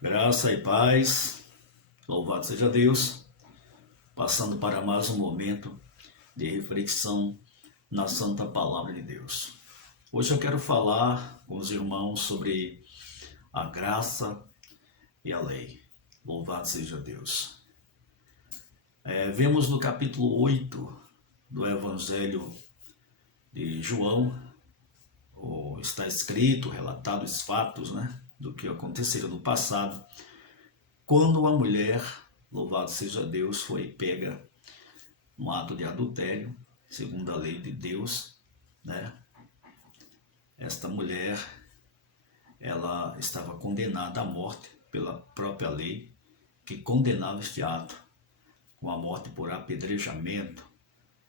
Graça e paz, louvado seja Deus, passando para mais um momento de reflexão na Santa Palavra de Deus. Hoje eu quero falar com os irmãos sobre a graça e a lei. Louvado seja Deus. Vemos no capítulo 8 do Evangelho de João, está escrito, relatado os fatos, do que aconteceram no passado, quando uma mulher, louvado seja Deus, foi pega no ato de adultério, segundo a lei de Deus, Esta mulher, ela estava condenada à morte pela própria lei, que condenava este ato com a morte por apedrejamento.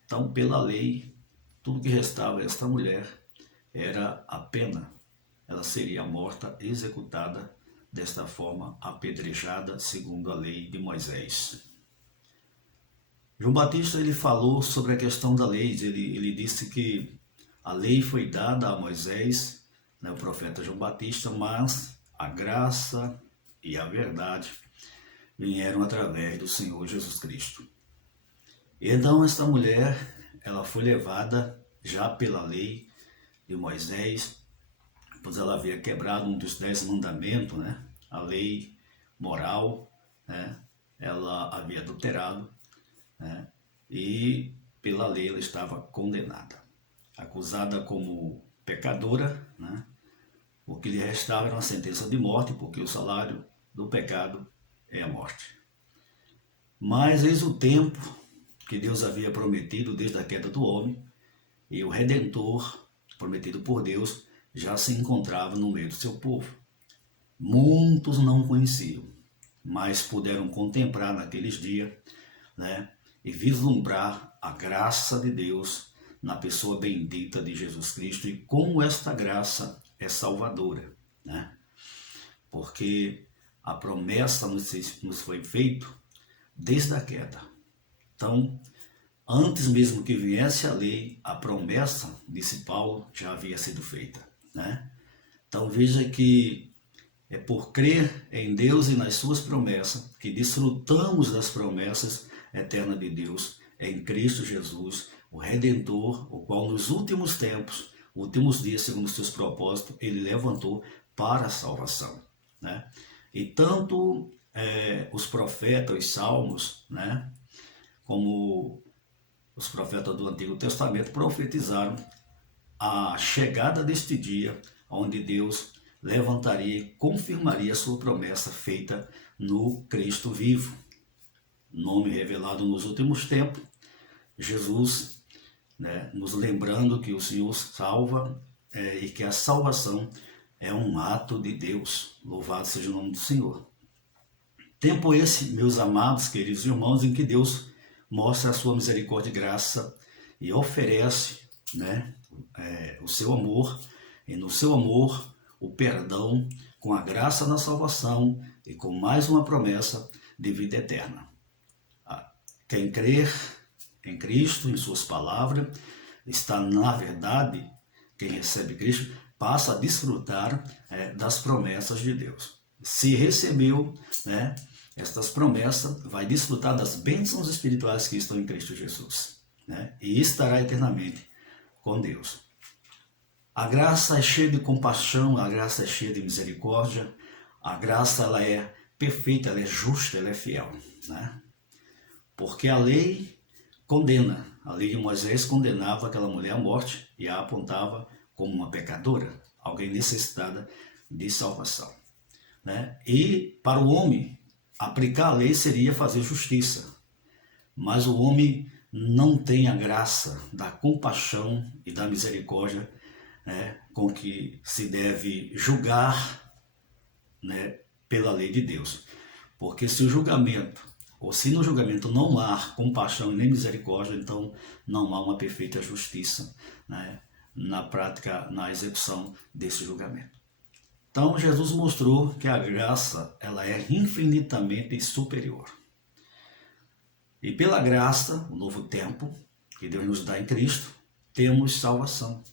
Então, pela lei, tudo que restava a esta mulher era a pena. Ela seria morta, executada desta forma, apedrejada, segundo a lei de Moisés. João Batista ele falou sobre a questão da lei. Ele disse que a lei foi dada a Moisés, o profeta João Batista, mas a graça e a verdade vieram através do Senhor Jesus Cristo. Então esta mulher, ela foi levada já pela lei de Moisés, pois ela havia quebrado um dos 10 mandamentos, a lei moral, ela havia adulterado, e pela lei ela estava condenada, acusada como pecadora, O que lhe restava era uma sentença de morte, porque o salário do pecado é a morte. Mas eis o tempo que Deus havia prometido desde a queda do homem, e o Redentor, prometido por Deus, já se encontrava no meio do seu povo. Muitos não conheciam, mas puderam contemplar naqueles dias, e vislumbrar a graça de Deus na pessoa bendita de Jesus Cristo, e como esta graça é salvadora, Porque a promessa nos foi feita desde a queda. Então, antes mesmo que viesse a lei, a promessa, disse Paulo, já havia sido feita, Então veja que é por crer em Deus e nas suas promessas que desfrutamos das promessas eternas de Deus em Cristo Jesus, o Redentor, o qual nos últimos tempos, últimos dias, segundo os seus propósitos, ele levantou para a salvação, E tanto os profetas, os salmos, como os profetas do Antigo Testamento profetizaram a chegada deste dia, onde Deus levantaria e confirmaria a sua promessa feita no Cristo vivo. Nome revelado nos últimos tempos, Jesus, nos lembrando que o Senhor salva e que a salvação é um ato de Deus. Louvado seja o nome do Senhor. Tempo esse, meus amados, queridos irmãos, em que Deus mostra a sua misericórdia e graça e oferece o seu amor, e no seu amor o perdão, com a graça da salvação e com mais uma promessa de vida eterna. Quem crer em Cristo, em suas palavras, está na verdade, quem recebe Cristo, passa a desfrutar das promessas de Deus. Se recebeu estas promessas, vai desfrutar das bênçãos espirituais que estão em Cristo Jesus, e estará eternamente com Deus. A graça é cheia de compaixão, a graça é cheia de misericórdia, a graça ela é perfeita, ela é justa, ela é fiel, Porque a lei condena, a lei de Moisés condenava aquela mulher à morte e a apontava como uma pecadora, alguém necessitada de salvação, E para o homem, aplicar a lei seria fazer justiça, mas o homem não tem a graça da compaixão e da misericórdia com que se deve julgar pela lei de Deus. Porque se o julgamento, ou se no julgamento não há compaixão e nem misericórdia, então não há uma perfeita justiça na prática, na execução desse julgamento. Então Jesus mostrou que a graça ela é infinitamente superior. E pela graça, o novo tempo que Deus nos dá em Cristo, temos salvação.